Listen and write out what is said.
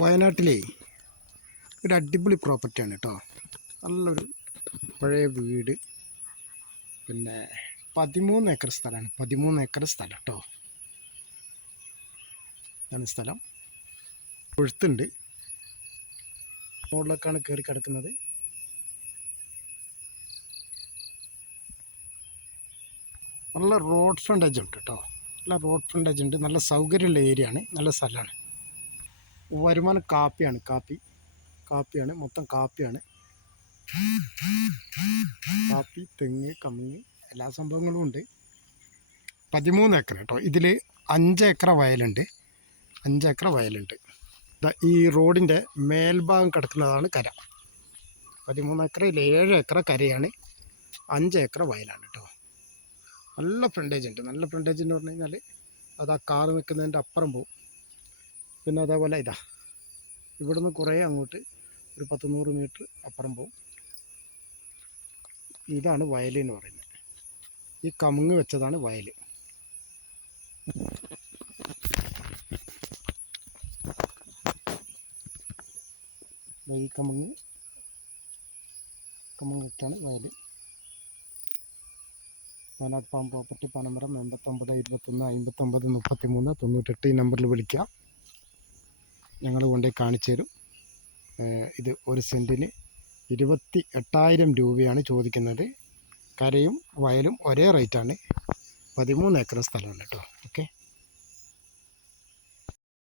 വയനാട്ടിലെ ഒരു അടിപൊളി പ്രോപ്പർട്ടിയാണ് കേട്ടോ. നല്ലൊരു പഴയ വീട്, പിന്നെ 13 ഏക്കർ സ്ഥലമാണ്. 13 ഏക്കർ സ്ഥലം കേട്ടോ. ഇതാണ് സ്ഥലം. കൊഴുത്തുണ്ട്, മുകളിലേക്കാണ് കയറി കിടക്കുന്നത്. നല്ല റോഡ് ഫ്രണ്ടേജ് ഉണ്ട് കേട്ടോ. നല്ല റോഡ് ഫ്രണ്ടേജ് ഉണ്ട്. നല്ല സൗകര്യമുള്ള ഏരിയ ആണ്. നല്ല സ്ഥലമാണ്. വരുമാനം കാപ്പിയാണ് മൊത്തം. കാപ്പിയാണ്. കാപ്പി, തെങ്ങ്, കമുങ്ങ് എല്ലാ സംഭവങ്ങളും ഉണ്ട്. 13 ഏക്കർ കേട്ടോ. ഇതിൽ 5 ഏക്കർ വയലുണ്ട്. 5 ഏക്കർ വയലുണ്ട്. ഈ റോഡിൻ്റെ മേൽഭാഗം കിടക്കുന്നതാണ് കര. 13 ഏക്കറിൽ 7 ഏക്കർ കരയാണ്, 5 ഏക്കർ വയലാണ് കേട്ടോ. നല്ല ഫ്രണ്ടേജ് ഉണ്ട്. നല്ല ഫ്രണ്ടേജ് എന്ന് പറഞ്ഞു കഴിഞ്ഞാൽ അതാ കാറ് നിൽക്കുന്നതിൻ്റെ അപ്പുറം പോവും. പിന്നെ അതേപോലെ ഇവിടുന്ന് കുറേ അങ്ങോട്ട് ഒരു 100 മീറ്റർ അപ്പുറം പോവും. ഇതാണ് വയൽ എന്ന് പറയുന്നത്. ഈ കമുങ്ങ് വെച്ചതാണ് വയൽ. ഈ കമുങ്ങ് വെച്ചാണ് വയൽ. Wayanad farm property, Panamaram 89 21 59 33 98. ഈ നമ്പറിൽ വിളിക്കുക, ഞങ്ങൾ കൊണ്ടുപോയി കാണിച്ചു തരും. ഇത് ഒരു സെൻറ്റിന് 28,000 രൂപയാണ് ചോദിക്കുന്നത്. കരയും വയലും ഒരേ റേറ്റാണ്. 13 ഏക്കർ സ്ഥലമാണ് കേട്ടോ.